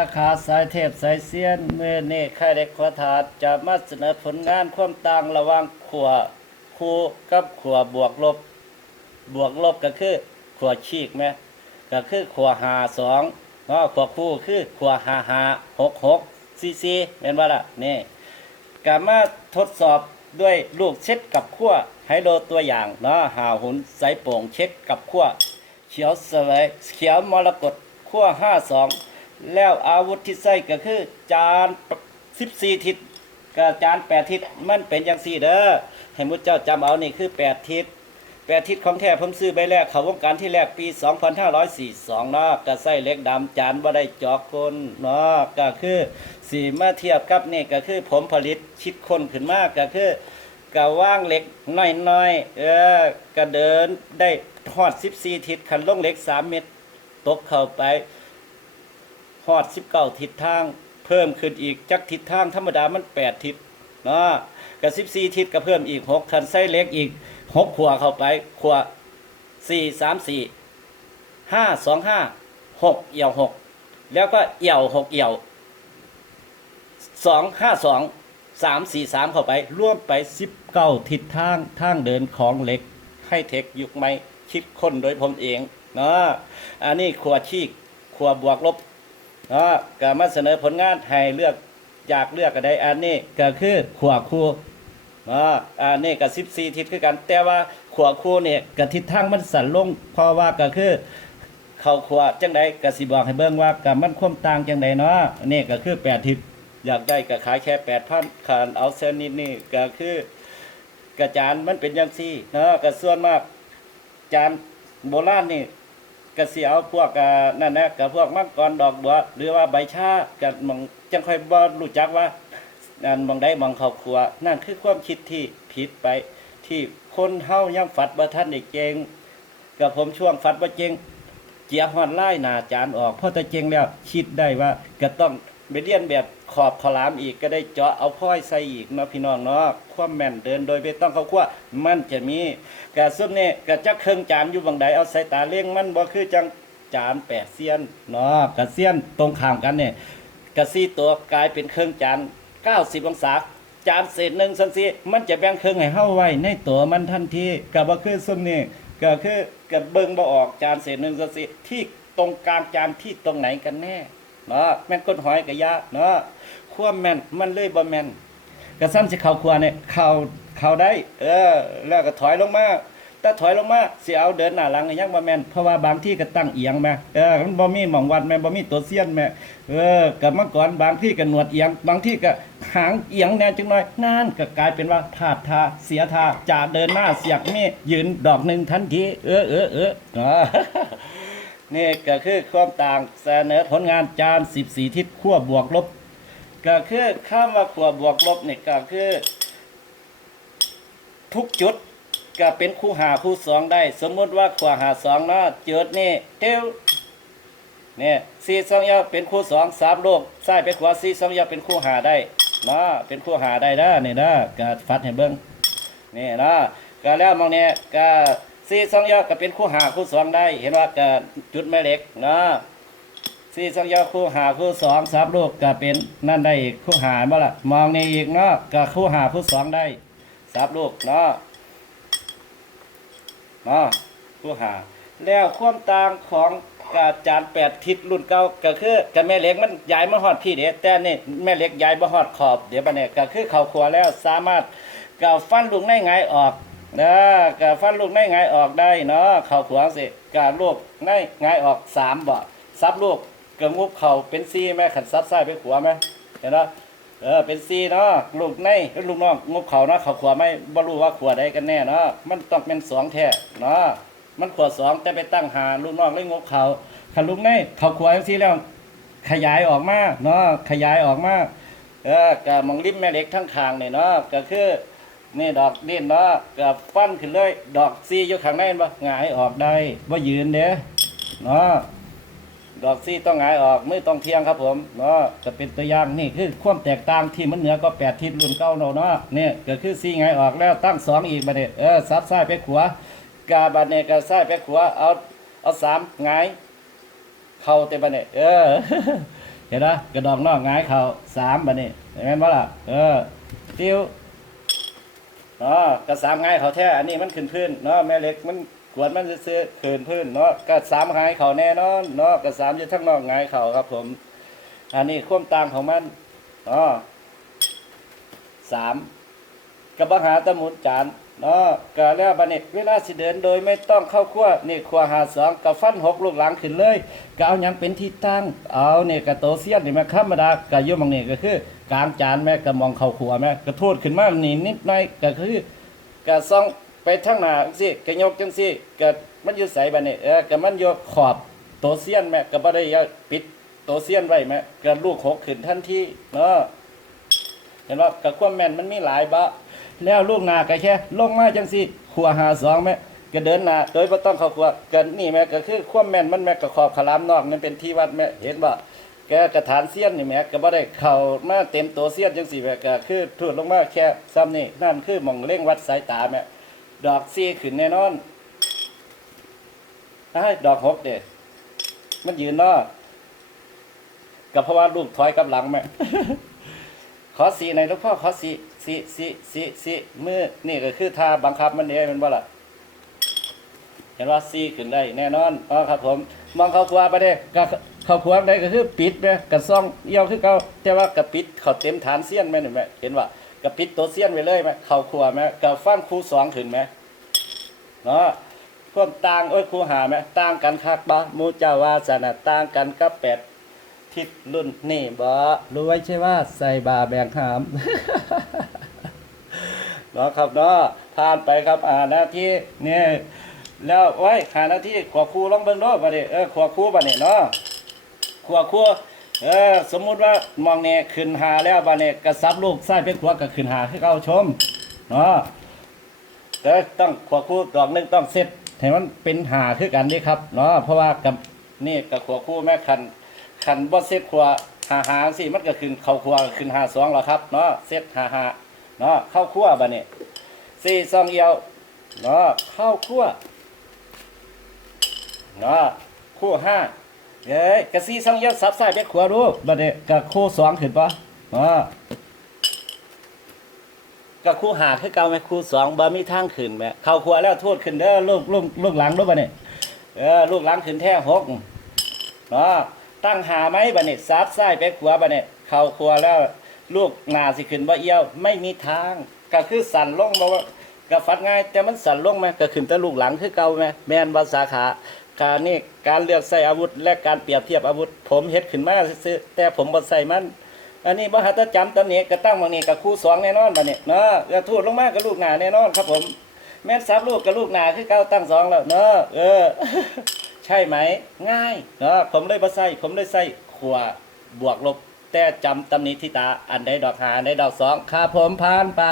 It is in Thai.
สาขาสายเทพสายเซียนเมื่อเนค่ายเด็กขวถาดจะมาเสนอผลงานความต่างระหว่างขวคู่กับขวบวกลบ บวกลบก็คือขวชีกไหมก็คือขวหาสองเนาะขวคู่คือขวหาหาหกหกซีซีเป็นว่าล่ะนี่กามาทดสอบด้วยลูกเช็ดกับขั้วไฮโดรตัวอย่างเนาะหาหุนสายโป่งเช็ดกับขั้วเขียวสวยเขียวมรกตขั้วห้าสอง แล้วอาวุธที่ใส่ก็คือ จาน14ทิศกับจาน8ทิศมันเป็นอย่างสี่เด้อให้มุดเจ้าจำเอานี่คือ8ทิศ8ทิศของแท้ผมซื้อใบแรกเขาวงการที่แรกปี 2542เนาะก็ใส่เล็กดำจานบ่ได้จอกคนเนาะก็คือสีมาเทียบกับนี่ก็คือผมผลิตชิดคนขึ้นมากก็คือกะว่างเล็กน้อยๆเออก็เดินได้ทอด 14 ทิศคันลงเล็ก 3 เม็ดตกเข้าไป ฮอด19ทิศทาง เพิ่มขึ้นอีกจักทิศทางธรรมดามัน8ทิศเนาะกับ14ทิศก็เพิ่มอีก6คันไส้เล็กอีก6ขวเข้าไปขว4 3 4 5 2 5 6เอี่ยว6แล้วก็เอี่ยว6เอี่ยว2 5 2 3 4 3เข้าไปร่วมไป19ทิศทางทางเดินของเหล็ก ให้เทคยุคใหม่คิดค้นโดยผมเองเนาะอันนี้ขวชีกขวบวกลบ เนาะก็มาเสนอผลงานให้เลือกอยากเลือกก็ได้อันนี้ก็คือขวาคูเนาะอันนี้ก็14ทิศคือกัน แต่ว่าขวาคูเนี่ยกทิศทางมันสั่นลงเพราะว่าก็คือเข้าขวาจังใดก็สิบอกให้เบิ่งว่ากับมันความต่างจังใดเนาะอันนี้ก็คือ8ทิศอยากได้ก็ขายแค่8,000คันเอาเส้นนิดนี่ก็คือกระจานมันเป็นจังซี่เนาะก็ส่วนมากจานโบราณนี่ กระสีเอาพวกนั่นนะกับพวกมังกรดอกบัวหรือว่าใบชากับมองจังค่อยบ่รู้จักว่าอันมองได้มองเขาครัว นั่นคือความคิดที่ผิดไปที่คนเฮายังฝัดบ่ท่านอีกเจงกับผมช่วงฝัดบ่เจงเจียหอนไล่หนาจานออกพอแต่เจงแล้วคิดได้ว่าก็ต้อง ไปเรียนแบบขอบขลามอีกก็ได้เจาะเอาพ้อยใส่อีกเนาะพี่น้องเนาะความแม่นเดินโดยไม่ต้องเข้าครัวมันจะมีกระซุมนี่กระจักเครื่องจานอยู่บางใดเอาสายตาเลี้ยงมันบ่คือจังจานแปดเซียนเนาะกระเซียนตรงข้ามกันเนี่ยกระซี่ตัวกลายเป็นเครื่องจาน90องศาจานเศษหนึ่งสันสิมันจะแบ่งเครื่องให้เฮาไว้ในตัวมันทันทีก็บ่คือซุมนี่ก็คือกะเบิ่งบ่ออกจานเศษหนึ่งสันสิที่ตรงกลางจานที่ตรงไหนกันแน่ เนาะแม่นก้นหอยก็ยากเนาะความแม่นมันเลยบ่แม่นกระซ้ำสิเข้าครัวเนี่ยเข้าเข้าได้ เออ แล้วก็ถอยลงมาถ้าถอยลงมาสิเอาเดินหน้าหลังยังบ่แม่นเพราะว่าบางที่ก็ตั้งเอียงแม่เออมันบ่มีหม่องวัดแม่บ่มีตัวเสี้ยนแม่เออกับเมื่อก่อนบางที่ก็หนวดเอียง บางที่ก็หางเอียงแน่จังน้อยนั่นก็กลายเป็นว่าพลาดท่าเสียท่าจะเดินหน้าเสียกนี่ยืนดอกหนึ่งทันทีเออเออเอออ๋อ นี่ก็คือความต่างเสนอผลงานจาน 14 ทิศขั้วบวกลบ ก็คือข้ามว่าขั้วบวกลบนี่ก็คือ ทุกจุดก็เป็นคู่หาคู่สองได้ สมมุติว่าขั้วหาสองเนาะจุดนี่เตี้ยวเนี่ยสี่สองยาวเป็นคู่สองสามลูกซ้ายไปขวาสี่สองยาวเป็นคู่หาได้เนาะเป็นคู่หาได้นะนี่นะก็ฟัดให้เบิ้งนี่นะก็แล้วมองเนี่ยก็ สี่สองยาวก็เป็นคู่หาคู่สองได้ เห็นว่าก็จุดแม่เหล็กเนาะสี่สองยาวคู่หาคู่สองสามลูกก็เป็นนั่นได้อีกคู่หาบ่ละมองนี่อีกเนาะก็คู่หาคู่สองได้สามลูกเนาะเนาะคู่หาแล้วความต่างของกาจานแปดทิศรุ่นเก่าก็คือกับแม่เหล็กมันย้ายมาฮอดพี่เด้แต่นี่แม่เหล็กย้ายมาฮอดขอบ เดี๋ยวบัดนี้ก็คือเขาครัวแล้วสามารถกาฟันลูกในไงออก นะกาฟันลูกในไงายออกได้เนาะเข้าครัวสิกาลูกในไงายออกสามบ่ซับลูกกระงุบเข่าเป็นซีไหมขันซัดไส้ไปขวาไหมเห็นไหมเออเป็นซีเนาะลูกในลูกน้องงุบเข่าเนาะเข่าขวาไม่บ่รู้ว่าขวาใดกันแน่เนาะมันต้องเป็นสองแท้เนาะมันขวาสองแต่ไปตั้งหาลูกน้องเลยงุบเข่าขันลูกในเข่าขวาจังซีแล้วขยายออกมาเนาะขยายออกมาเออกะมองริมแม่เล็กทั้งคางเนี่ยเนาะก็คือ นี่ดอกเดิ้นเนาะกับฟันขึ้นเลย ดอกซีอยู่ข้างในบ่หงายออกได้บ่ยืนเด้เนาะดอกซีต้องหงายออกมือต้องเทียงครับผมเนาะจะเป็นตัวอย่างนี่คือความแตกต่างที่มันเหนือก็แปดทิศรุ่นเก้าเนาะเนาะนี่ยก็คือซีหงายออกแล้วตั้งสองอีกบัดเนี่ยเออซัดซ้ายไปขวากาบัดเนี่ยก็ซ้ายไปขวาเอาเอาสามหงายเข้าเต็มบัดเนี่ยเออเห็นปะกระดองนอกหงายเข่าสามบัดนี้เห็นไหมบ่ล่ะเออติ้ว เนาะกระสามง่ายเขาแท้อันนี้มันขึ้นพื้นเนาะแม่เหล็กมันกวนมันซื้อขึ้นพื้นเนาะกระสามหงายเขาแน่นอนเนาะกระสามอยู่ทั้งนอกง่ายเขาครับ ผม อันนี้ควมตามของมันเนาะสามกระบังหาตะมุดจาน เนาะกะแล้วบัดนี้เวลาสิเดินโดยไม่ต้องเข้าครัวนี่ครัวหาสองกับฟันหกลูกหลังขึ้นเลยก็เอาหยังเป็นที่ตั้งเอาเนี่ยกระโตเซียนนี่แม่ธรรมดากะอยุ่หมองนี่ก็คือกลางจานแม่กะมองเข้าครัวแม่กระโทษขึ้นมานี่นิดหน่อยก็คือกะซ่องไปทางหน้าจังซี่กะยกจังซี่กะมันอยู่ใสบัดนี้เออกะมันยกขอบโตเซียนแม่ก็บ่ได้ปิดโตเซียนไว้แม่กะลูกหกขึ้นทันทีเนาะเห็นว่ากะความแม่นมันมีหลายบะ แล้วลูกนาก็แค่ลงมาจังซี่ครัวหาสองแม่ก็เดินนาโดยบ่ต้องเข้าครัวกันนี่แม่ก็คือความแม่นมันแม่ก็ขอบขลามนอกนั่นเป็นที่วัดแม่เห็นบ่แกกระฐานเสี้ยนนี่แม่ก็บ่ได้เข้ามาเต็มตัวเสี้ยนจังซี่แม่ก็คือถูดลงมาแค่ซ้ำนี่นั่นคือมองเล่งวัดสายตาแม่ดอกซีขึ้นแน่นอนอ้ดอกหกเด้มันยืนนาะก็เพราะว่าลูกถอยกับหลังแม่ ขอสีในหลูกพ่อขอสีสีสีสีสีมือนี่ก็คือท่าบังคับมันเด้มันบ่ละเห็นว่าซีขึ้นได้แน่นอนอ๋อครับผมมองเข้าครัวไปได้ก็เข้าครัวได้ก็คือปิดไหมกับซ่องเอี่ยวคือเก่าแต่ว่ากับปิดเขาเต็มฐานเสี้ยนไหมเห็นไหมเห็นว่ากับปิดตัวเสี้ยนไว้เลยไหมเข้าครัวไหมกับฟังครูสองขึ้นไหมเนาะความต่างเอ้ยครูหาไหมต่างกันคักบ่หมูจาวาสนะต่างกันกับแปด ทิศรุ่นนี่บ่รู้ไว้ใช่ว่าใส่บาแบงหามเนาะครับเนาะผ่านไปครับอ่าหน้าที่เนี่ยแล้วไว้หาหน้าที่ขวบครูลองเบิ่งเนาะบัดนี้เออขวบครูบัดนี้เนาะขวบครูเออสมมุติว่ามองเนี่ยขึ้นหาแล้วบัดนี้กระซับลูกซ้ายเป็นขวบก็ขึ้นหาคือเก่าชมเนาะแต่ต้องขวบครูดอกหนึงต้องเสร็จให้มันเป็นหาคือกันเด้ครับเนาะเพราะว่ากับนี่กับขวบครูแม่คัน คันบ่เสร็จขวหาหาสิมันก็ขึ้นเข้าขวขึ้นหาสองแล้วครับเนาะเสร็จหาหาเนาะเข้าครัวบัดนี้สี่ซองเอียวเนาะเข้าครัวเนาะคู่ห้าเอ้ยกะซี่สังเอียอะซับใส่ไปขวารูบัดนี้กะคู่สองขึ้นปะอ๋อกะคู่หาคือเก่าไหมคู่สองบ่มีทางขึ้นแม่เข้าขวแล้วโทษขึ้นเด้อลูกลูกลูกหลังด้วยบัดนี้เออลูกหลังขึ้นแท้หกเนาะ ตั้งหาไหมบัดนี้ซับใส่ไปขวาบัดนี้เข้าขวาแล้วลูกหนาสิขึ้นบ่เอี้ยวไม่มีทาง ก็คือสั่นลงบ่ว่าก็ฟัดง่าย แต่มันสั่นลงไหมก็ขึ้นแต่ลูกหลังคือเก่าไหมแม่นว่าสาขาการนี่การเลือกใส่อาวุธ และการเปรียบเทียบอาวุธ ผมเฮ็ดขึ้นมาซื่อแต่ผมบ่ใส่มัน อันนี้บ่หัตจำตำหนิก็ตั้งบางนี้กับคู่สองแน่นอนบัดนี้เนาะแล้วทูดลงมากับลูกหน้าแน่นอนครับผม แม่นซับลูกกับลูกหน้าคือเก่าตั้งสองแล้วเนาะเออ ใช่ไหม ง่ายเนาะผมเลยบ่ใส่ผมเลยใส่ขวาบวกลบ แต่จำตำหนิที่ตาอันใดดอกหาอันใดดอกสองข้าผมผ่านไป